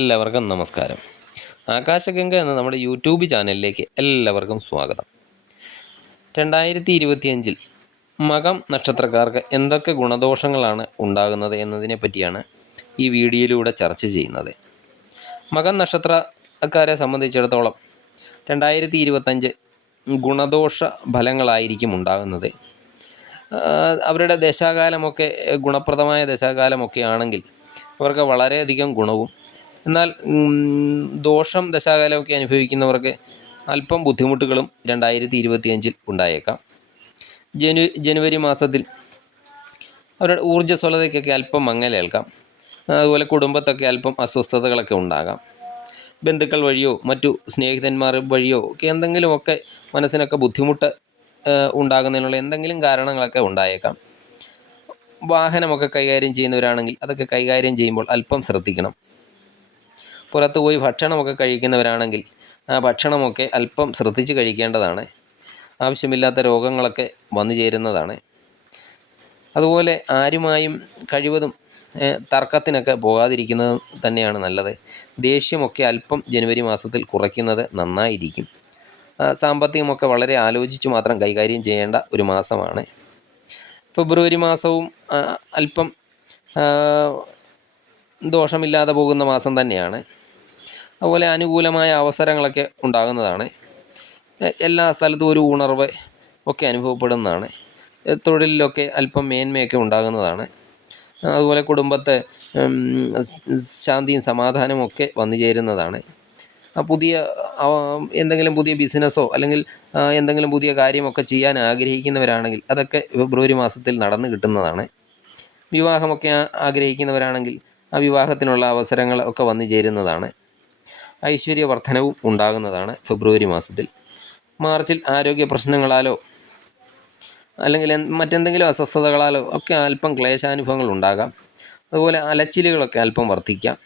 എല്ലാവർക്കും നമസ്കാരം. ആകാശഗംഗ എന്ന നമ്മുടെ യൂട്യൂബ് ചാനലിലേക്ക് എല്ലാവർക്കും സ്വാഗതം. 2025 മകം നക്ഷത്രക്കാർക്ക് എന്തൊക്കെ ഗുണദോഷങ്ങളാണ് ഉണ്ടാകുന്നത് എന്നതിനെ പറ്റിയാണ് ഈ വീഡിയോയിലൂടെ ചർച്ച ചെയ്യുന്നത്. മകം നക്ഷത്രക്കാരെ സംബന്ധിച്ചിടത്തോളം 2025 ഗുണദോഷ ഫലങ്ങളായിരിക്കും ഉണ്ടാകുന്നത്. അവരുടെ ദശാകാലമൊക്കെ ഗുണപ്രദമായ ദശാകാലമൊക്കെ ആണെങ്കിൽ അവർക്ക് വളരെയധികം ഗുണവും, എന്നാൽ ദോഷം ദശാകാലമൊക്കെ അനുഭവിക്കുന്നവർക്ക് അല്പം ബുദ്ധിമുട്ടുകളും 2025 ഉണ്ടായേക്കാം. ജനുവരി മാസത്തിൽ അവരുടെ ഊർജ്ജസ്വലതയ്ക്കൊക്കെ അല്പം മങ്ങലേൽക്കാം. അതുപോലെ കുടുംബത്തൊക്കെ അല്പം അസ്വസ്ഥതകളൊക്കെ ഉണ്ടാകാം. ബന്ധുക്കൾ വഴിയോ മറ്റു സ്നേഹിതന്മാർ വഴിയോ ഒക്കെ എന്തെങ്കിലുമൊക്കെ മനസ്സിനൊക്കെ ബുദ്ധിമുട്ട് ഉണ്ടാകുന്നതിനുള്ള എന്തെങ്കിലും കാരണങ്ങളൊക്കെ ഉണ്ടായേക്കാം. വാഹനമൊക്കെ കൈകാര്യം ചെയ്യുന്നവരാണെങ്കിൽ അതൊക്കെ കൈകാര്യം ചെയ്യുമ്പോൾ അല്പം ശ്രദ്ധിക്കണം. പുറത്തു പോയി ഭക്ഷണമൊക്കെ കഴിക്കുന്നവരാണെങ്കിൽ ആ ഭക്ഷണമൊക്കെ അല്പം ശ്രദ്ധിച്ച് കഴിക്കേണ്ടതാണ്. ആവശ്യമില്ലാത്ത രോഗങ്ങളൊക്കെ വന്നു ചേരുന്നതാണ്. അതുപോലെ ആരുമായും കഴിവതും തർക്കത്തിനൊക്കെ പോകാതിരിക്കുന്നത് തന്നെയാണ് നല്ലത്. ദേഷ്യമൊക്കെ അല്പം ജനുവരി മാസത്തിൽ കുറയ്ക്കുന്നത് നന്നായിരിക്കും. സാമ്പത്തികമൊക്കെ വളരെ ആലോചിച്ച് മാത്രം കൈകാര്യം ചെയ്യേണ്ട ഒരു മാസമാണ്. ഫെബ്രുവരി മാസവും അല്പം ദോഷമില്ലാതെ പോകുന്ന മാസം തന്നെയാണ്. അതുപോലെ അനുകൂലമായ അവസരങ്ങളൊക്കെ ഉണ്ടാകുന്നതാണ്. എല്ലാ സ്ഥലത്തും ഒരു ഉണർവ് ഒക്കെ അനുഭവപ്പെടുന്നതാണ്. തൊഴിലിലൊക്കെ അല്പം മേന്മയൊക്കെ ഉണ്ടാകുന്നതാണ്. അതുപോലെ കുടുംബത്തെ ശാന്തിയും സമാധാനവും ഒക്കെ വന്നു ചേരുന്നതാണ്. എന്തെങ്കിലും പുതിയ ബിസിനസ്സോ അല്ലെങ്കിൽ എന്തെങ്കിലും പുതിയ കാര്യമൊക്കെ ചെയ്യാൻ ആഗ്രഹിക്കുന്നവരാണെങ്കിൽ അതൊക്കെ ഫെബ്രുവരി മാസത്തിൽ നടന്നു കിട്ടുന്നതാണ്. വിവാഹമൊക്കെ ആഗ്രഹിക്കുന്നവരാണെങ്കിൽ ആ വിവാഹത്തിനുള്ള അവസരങ്ങൾ ഒക്കെ വന്നു ചേരുന്നതാണ്. ഐശ്വര്യവർദ്ധനവും ഉണ്ടാകുന്നതാണ് ഫെബ്രുവരി മാസത്തിൽ. മാർച്ചിൽ ആരോഗ്യ പ്രശ്നങ്ങളാലോ അല്ലെങ്കിൽ മറ്റെന്തെങ്കിലും അസ്വസ്ഥതകളാലോ ഒക്കെ അല്പം ക്ലേശാനുഭവങ്ങൾ ഉണ്ടാകാം. അതുപോലെ അലച്ചിലുകളൊക്കെ അല്പം വർദ്ധിക്കാം.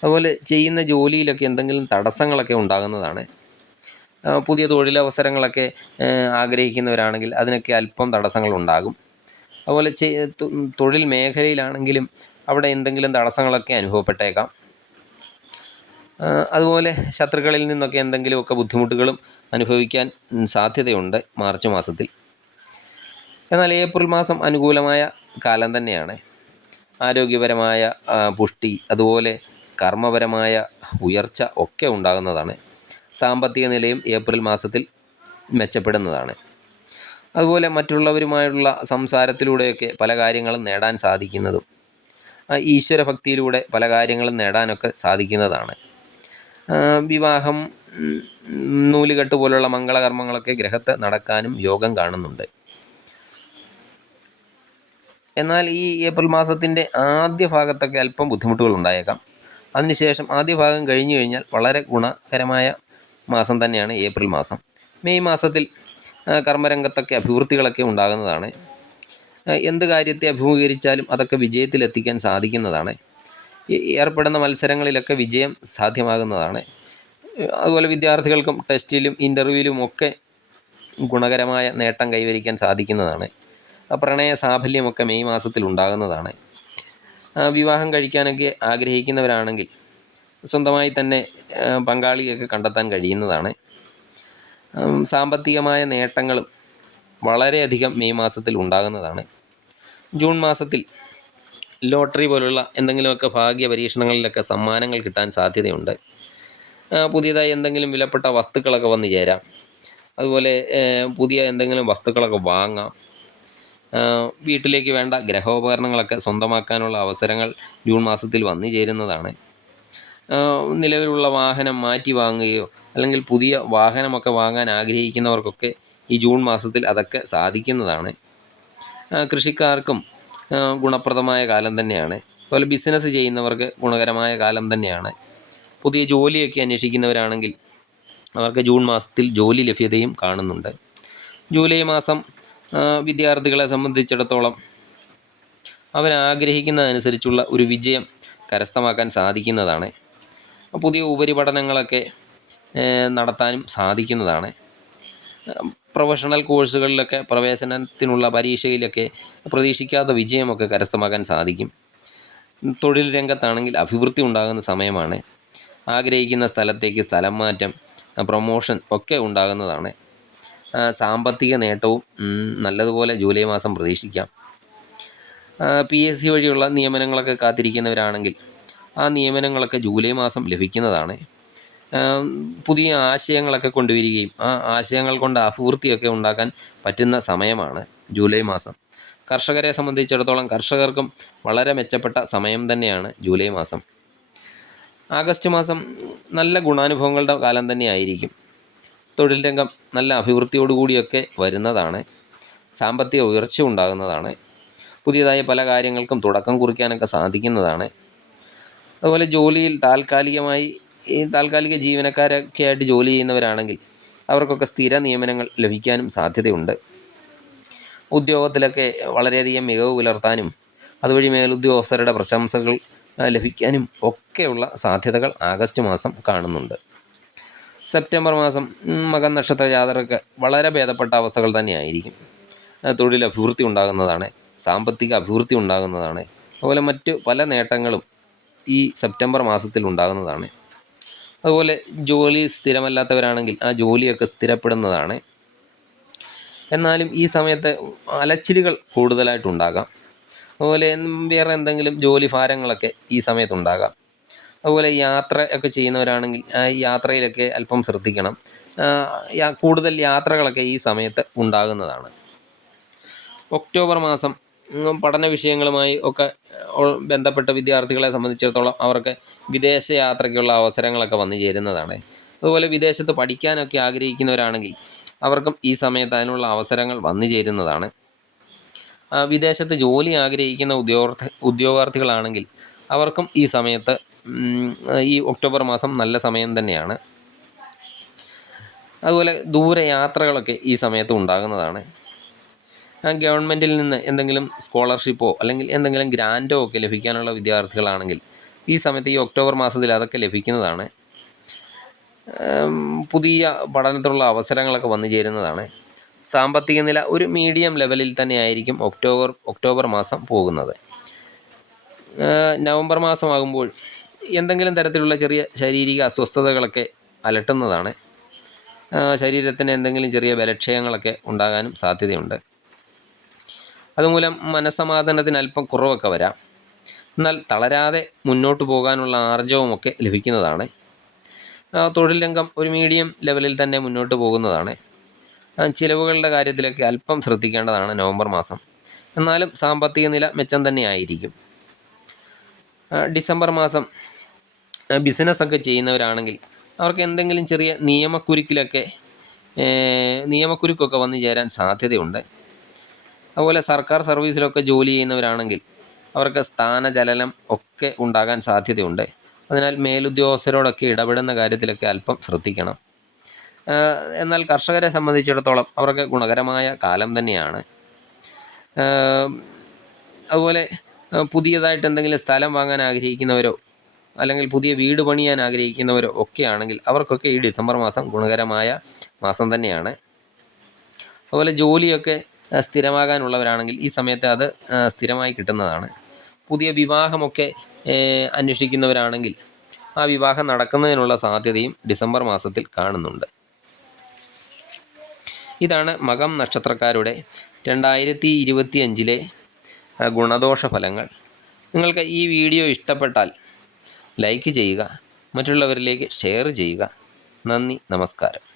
അതുപോലെ ചെയ്യുന്ന ജോലിയിലൊക്കെ എന്തെങ്കിലും തടസ്സങ്ങളൊക്കെ ഉണ്ടാകുന്നതാണ്. പുതിയ തൊഴിലവസരങ്ങളൊക്കെ ആഗ്രഹിക്കുന്നവരാണെങ്കിൽ അതിനൊക്കെ അല്പം തടസ്സങ്ങളുണ്ടാകും. അതുപോലെ തൊഴിൽ മേഖലയിലാണെങ്കിലും അവിടെ എന്തെങ്കിലും തടസ്സങ്ങളൊക്കെ അനുഭവപ്പെട്ടേക്കാം. അതുപോലെ ശത്രുക്കളിൽ നിന്നൊക്കെ എന്തെങ്കിലുമൊക്കെ ബുദ്ധിമുട്ടുകളും അനുഭവിക്കാൻ സാധ്യതയുണ്ട് മാർച്ച് മാസത്തിൽ. എന്നാൽ ഏപ്രിൽ മാസം അനുകൂലമായ കാലം തന്നെയാണ്. ആരോഗ്യപരമായ പുഷ്ടി, അതുപോലെ കർമ്മപരമായ ഉയർച്ച ഒക്കെ ഉണ്ടാകുന്നതാണ്. സാമ്പത്തിക നിലയും ഏപ്രിൽ മാസത്തിൽ മെച്ചപ്പെടുന്നതാണ്. അതുപോലെ മറ്റുള്ളവരുമായുള്ള സംസാരത്തിലൂടെയൊക്കെ പല കാര്യങ്ങളും നേടാൻ സാധിക്കുന്നതും ഈശ്വരഭക്തിയിലൂടെ പല കാര്യങ്ങളും നേടാനൊക്കെ സാധിക്കുന്നതാണ്. വിവാഹം, നൂലുകെട്ട് പോലുള്ള മംഗളകർമ്മങ്ങളൊക്കെ ഗ്രഹത്തെ നടക്കാനും യോഗം കാണുന്നുണ്ട്. എന്നാൽ ഈ ഏപ്രിൽ മാസത്തിൻ്റെ ആദ്യ ഭാഗത്തൊക്കെ അല്പം ബുദ്ധിമുട്ടുകൾ ഉണ്ടായേക്കാം. അതിനുശേഷം ആദ്യ ഭാഗം കഴിഞ്ഞു കഴിഞ്ഞാൽ വളരെ ഗുണകരമായ മാസം തന്നെയാണ് ഏപ്രിൽ മാസം. മെയ് മാസത്തിൽ കർമ്മരംഗത്തൊക്കെ അഭിവൃദ്ധികളൊക്കെ ഉണ്ടാകുന്നതാണ്. എന്ത് കാര്യത്തെ അഭിമുഖീകരിച്ചാലും അതൊക്കെ വിജയത്തിലെത്തിക്കാൻ സാധിക്കുന്നതാണ്. ഏർപ്പെടുന്ന മത്സരങ്ങളിലൊക്കെ വിജയം സാധ്യമാകുന്നതാണ്. അതുപോലെ വിദ്യാർത്ഥികൾക്കും ടെസ്റ്റിലും ഇൻ്റർവ്യൂവിലും ഒക്കെ ഗുണകരമായ നേട്ടം കൈവരിക്കാൻ സാധിക്കുന്നതാണ്. പ്രണയ സാഫല്യമൊക്കെ മെയ് മാസത്തിൽ ഉണ്ടാകുന്നതാണ്. വിവാഹം കഴിക്കാനൊക്കെ ആഗ്രഹിക്കുന്നവരാണെങ്കിൽ സ്വന്തമായി തന്നെ പങ്കാളിയൊക്കെ കണ്ടെത്താൻ കഴിയുന്നതാണ്. സാമ്പത്തികമായ നേട്ടങ്ങളും വളരെയധികം മെയ് മാസത്തിൽ ഉണ്ടാകുന്നതാണ്. ജൂൺ മാസത്തിൽ ലോട്ടറി പോലുള്ള എന്തെങ്കിലുമൊക്കെ ഭാഗ്യ പരീക്ഷണങ്ങളിലൊക്കെ സമ്മാനങ്ങൾ കിട്ടാൻ സാധ്യതയുണ്ട്. പുതിയതായി എന്തെങ്കിലും വിലപ്പെട്ട വസ്തുക്കളൊക്കെ വന്നു ചേരാം. അതുപോലെ പുതിയ എന്തെങ്കിലും വസ്തുക്കളൊക്കെ വാങ്ങാം. വീട്ടിലേക്ക് വേണ്ട ഗ്രഹോപകരണങ്ങളൊക്കെ സ്വന്തമാക്കാനുള്ള അവസരങ്ങൾ ജൂൺ മാസത്തിൽ വന്നു ചേരുന്നതാണ്. നിലവിലുള്ള വാഹനം മാറ്റി വാങ്ങുകയോ അല്ലെങ്കിൽ പുതിയ വാഹനമൊക്കെ വാങ്ങാൻ ആഗ്രഹിക്കുന്നവർക്കൊക്കെ ഈ ജൂൺ മാസത്തിൽ അതൊക്കെ സാധിക്കുന്നതാണ്. കൃഷിക്കാർക്കും ഗുണപ്രദമായ കാലം തന്നെയാണ്. അതുപോലെ ബിസിനസ് ചെയ്യുന്നവർക്ക് ഗുണകരമായ കാലം തന്നെയാണ്. പുതിയ ജോലിയൊക്കെ അന്വേഷിക്കുന്നവരാണെങ്കിൽ അവർക്ക് ജൂൺ മാസത്തിൽ ജോലി ലഭ്യതയും കാണുന്നുണ്ട്. ജൂലൈ മാസം വിദ്യാർത്ഥികളെ സംബന്ധിച്ചിടത്തോളം അവരാഗ്രഹിക്കുന്നതനുസരിച്ചുള്ള ഒരു വിജയം കരസ്ഥമാക്കാൻ സാധിക്കുന്നതാണ്. പുതിയ ഉപരിപഠനങ്ങളൊക്കെ നടത്താനും സാധിക്കുന്നതാണ്. പ്രൊഫഷണൽ കോഴ്സുകളിലൊക്കെ പ്രവേശനത്തിനുള്ള പരീക്ഷയിലൊക്കെ പ്രതീക്ഷിക്കാത്ത വിജയമൊക്കെ കരസ്ഥമാക്കാൻ സാധിക്കും. തൊഴിൽ രംഗത്താണെങ്കിൽ അഭിവൃദ്ധി ഉണ്ടാകുന്ന സമയമാണ്. ആഗ്രഹിക്കുന്ന സ്ഥലത്തേക്ക് സ്ഥലം മാറ്റം, പ്രൊമോഷൻ ഒക്കെ ഉണ്ടാകുന്നതാണ്. സാമ്പത്തിക നേട്ടവും നല്ലതുപോലെ ജൂലൈ മാസം പ്രതീക്ഷിക്കാം. PSC വഴിയുള്ള നിയമനങ്ങളൊക്കെ കാത്തിരിക്കുന്നവരാണെങ്കിൽ ആ നിയമനങ്ങളൊക്കെ ജൂലൈ മാസം ലഭിക്കുന്നതാണ്. പുതിയ ആശയങ്ങളൊക്കെ കൊണ്ടുവരികയും ആ ആശയങ്ങൾ കൊണ്ട് അഭിവൃദ്ധിയൊക്കെ ഉണ്ടാക്കാൻ പറ്റുന്ന സമയമാണ് ജൂലൈ മാസം. കർഷകരെ സംബന്ധിച്ചിടത്തോളം കർഷകർക്കും വളരെ മെച്ചപ്പെട്ട സമയം തന്നെയാണ് ജൂലൈ മാസം. ആഗസ്റ്റ് മാസം നല്ല ഗുണാനുഭവങ്ങളുടെ കാലം തന്നെയായിരിക്കും. തൊഴിൽ രംഗം നല്ല അഭിവൃദ്ധിയോടുകൂടിയൊക്കെ വരുന്നതാണ്. സാമ്പത്തിക ഉയർച്ച ഉണ്ടാകുന്നതാണ്. പുതിയതായ പല കാര്യങ്ങൾക്കും തുടക്കം കുറിക്കാനൊക്കെ സാധിക്കുന്നതാണ്. അതുപോലെ ജോലിയിൽ താൽക്കാലിക ജീവനക്കാരൊക്കെ ആയിട്ട് ജോലി ചെയ്യുന്നവരാണെങ്കിൽ അവർക്കൊക്കെ സ്ഥിര നിയമനങ്ങൾ ലഭിക്കാനും സാധ്യതയുണ്ട്. ഉദ്യോഗത്തിലൊക്കെ വളരെയധികം മികവ് പുലർത്താനും അതുവഴി മേലുദ്യോഗസ്ഥരുടെ പ്രശംസകൾ ലഭിക്കാനും ഒക്കെയുള്ള സാധ്യതകൾ ആഗസ്റ്റ് മാസം കാണുന്നുണ്ട്. സെപ്റ്റംബർ മാസം മകം നക്ഷത്ര ജാതകർക്ക് വളരെ ഭേദപ്പെട്ട അവസ്ഥകൾ തന്നെയായിരിക്കും. തൊഴിൽ അഭിവൃദ്ധി ഉണ്ടാകുന്നതാണ്. സാമ്പത്തിക അഭിവൃദ്ധി ഉണ്ടാകുന്നതാണ്. അതുപോലെ മറ്റ് പല നേട്ടങ്ങളും ഈ സെപ്റ്റംബർ മാസത്തിൽ ഉണ്ടാകുന്നതാണ്. അതുപോലെ ജോലി സ്ഥിരമല്ലാത്തവരാണെങ്കിൽ ആ ജോലിയൊക്കെ സ്ഥിരപ്പെടുന്നതാണ്. എന്നാലും ഈ സമയത്ത് അലച്ചിലുകൾ കൂടുതലായിട്ടുണ്ടാകാം. അതുപോലെ വേറെ എന്തെങ്കിലും ജോലി ഭാരങ്ങളൊക്കെ ഈ സമയത്തുണ്ടാകാം. അതുപോലെ യാത്ര ഒക്കെ ചെയ്യുന്നവരാണെങ്കിൽ യാത്രയിലൊക്കെ അല്പം ശ്രദ്ധിക്കണം. കൂടുതൽ യാത്രകളൊക്കെ ഈ സമയത്ത് ഉണ്ടാകുന്നതാണ്. ഒക്ടോബർ മാസം പഠന വിഷയങ്ങളുമായി ഒക്കെ ബന്ധപ്പെട്ട വിദ്യാർത്ഥികളെ സംബന്ധിച്ചിടത്തോളം അവർക്ക് വിദേശ യാത്രയ്ക്കുള്ള അവസരങ്ങളൊക്കെ വന്നു ചേരുന്നതാണ്. അതുപോലെ വിദേശത്ത് പഠിക്കാനൊക്കെ ആഗ്രഹിക്കുന്നവരാണെങ്കിൽ അവർക്കും ഈ സമയത്ത് അതിനുള്ള അവസരങ്ങൾ വന്നു ചേരുന്നതാണ്. വിദേശത്ത് ജോലി ആഗ്രഹിക്കുന്ന ഉദ്യോഗാർത്ഥികളാണെങ്കിൽ അവർക്കും ഈ സമയത്ത് ഈ ഒക്ടോബർ മാസം നല്ല സമയം തന്നെയാണ്. അതുപോലെ ദൂരയാത്രകളൊക്കെ ഈ സമയത്ത് ഉണ്ടാകുന്നതാണ്. ഗവൺമെൻറ്റിൽ നിന്ന് എന്തെങ്കിലും സ്കോളർഷിപ്പോ അല്ലെങ്കിൽ എന്തെങ്കിലും ഗ്രാൻറ്റോ ഒക്കെ ലഭിക്കാനുള്ള വിദ്യാർത്ഥികളാണെങ്കിൽ ഈ സമയത്ത് ഈ ഒക്ടോബർ മാസത്തിൽ അതൊക്കെ ലഭിക്കുന്നതാണ്. പുതിയ പഠനത്തിലുള്ള അവസരങ്ങളൊക്കെ വന്നു ചേരുന്നതാണ്. സാമ്പത്തിക നില ഒരു മീഡിയം ലെവലിൽ തന്നെയായിരിക്കും ഒക്ടോബർ മാസം പോകുന്നത്. നവംബർ മാസമാകുമ്പോൾ എന്തെങ്കിലും തരത്തിലുള്ള ചെറിയ ശാരീരിക അസ്വസ്ഥതകളൊക്കെ അലട്ടുന്നതാണ്. ശരീരത്തിന് എന്തെങ്കിലും ചെറിയ ബലക്ഷയങ്ങളൊക്കെ ഉണ്ടാകാനും സാധ്യതയുണ്ട്. അതുമൂലം മനസ്സമാധാനത്തിന് അല്പം കുറവൊക്കെ വരാം. എന്നാൽ തളരാതെ മുന്നോട്ട് പോകാനുള്ള ആർജവമൊക്കെ ലഭിക്കുന്നതാണ്. തൊഴിൽ രംഗം ഒരു മീഡിയം ലെവലിൽ തന്നെ മുന്നോട്ട് പോകുന്നതാണ്. ചിലവുകളുടെ കാര്യത്തിലൊക്കെ അല്പം ശ്രദ്ധിക്കേണ്ടതാണ് നവംബർ മാസം. എന്നാലും സാമ്പത്തിക നില മെച്ചം തന്നെയായിരിക്കും. ഡിസംബർ മാസം ബിസിനസ്സൊക്കെ ചെയ്യുന്നവരാണെങ്കിൽ അവർക്ക് എന്തെങ്കിലും ചെറിയ നിയമക്കുരുക്കൊക്കെ വന്നു ചേരാൻ സാധ്യതയുണ്ട്. അതുപോലെ സർക്കാർ സർവീസിലൊക്കെ ജോലി ചെയ്യുന്നവരാണെങ്കിൽ അവർക്ക് സ്ഥാനചലനം ഒക്കെ ഉണ്ടാകാൻ സാധ്യതയുണ്ട്. അതിനാൽ മേലുദ്യോഗസ്ഥരോടൊക്കെ ഇടപെടുന്ന കാര്യത്തിലൊക്കെ അല്പം ശ്രദ്ധിക്കണം. എന്നാൽ കർഷകരെ സംബന്ധിച്ചിടത്തോളം അവർക്ക് ഗുണകരമായ കാലം തന്നെയാണ്. അതുപോലെ പുതിയതായിട്ട് എന്തെങ്കിലും സ്ഥലം വാങ്ങാൻ ആഗ്രഹിക്കുന്നവരോ അല്ലെങ്കിൽ പുതിയ വീട് പണിയാൻ ആഗ്രഹിക്കുന്നവരോ ഒക്കെ ആണെങ്കിൽ അവർക്കൊക്കെ ഈ ഡിസംബർ മാസം ഗുണകരമായ മാസം തന്നെയാണ്. അതുപോലെ ജോലിയൊക്കെ സ്ഥിരമാകാനുള്ളവരാണെങ്കിൽ ഈ സമയത്ത് അത് സ്ഥിരമായി കിട്ടുന്നതാണ്. പുതിയ വിവാഹമൊക്കെ അന്വേഷിക്കുന്നവരാണെങ്കിൽ ആ വിവാഹം നടക്കുന്നതിനുള്ള സാധ്യതയും ഡിസംബർ മാസത്തിൽ കാണുന്നുണ്ട്. ഇതാണ് മകം നക്ഷത്രക്കാരുടെ 2025 ഗുണദോഷ ഫലങ്ങൾ. നിങ്ങൾക്ക് ഈ വീഡിയോ ഇഷ്ടപ്പെട്ടാൽ ലൈക്ക് ചെയ്യുക, മറ്റുള്ളവരിലേക്ക് ഷെയർ ചെയ്യുക. നന്ദി, നമസ്കാരം.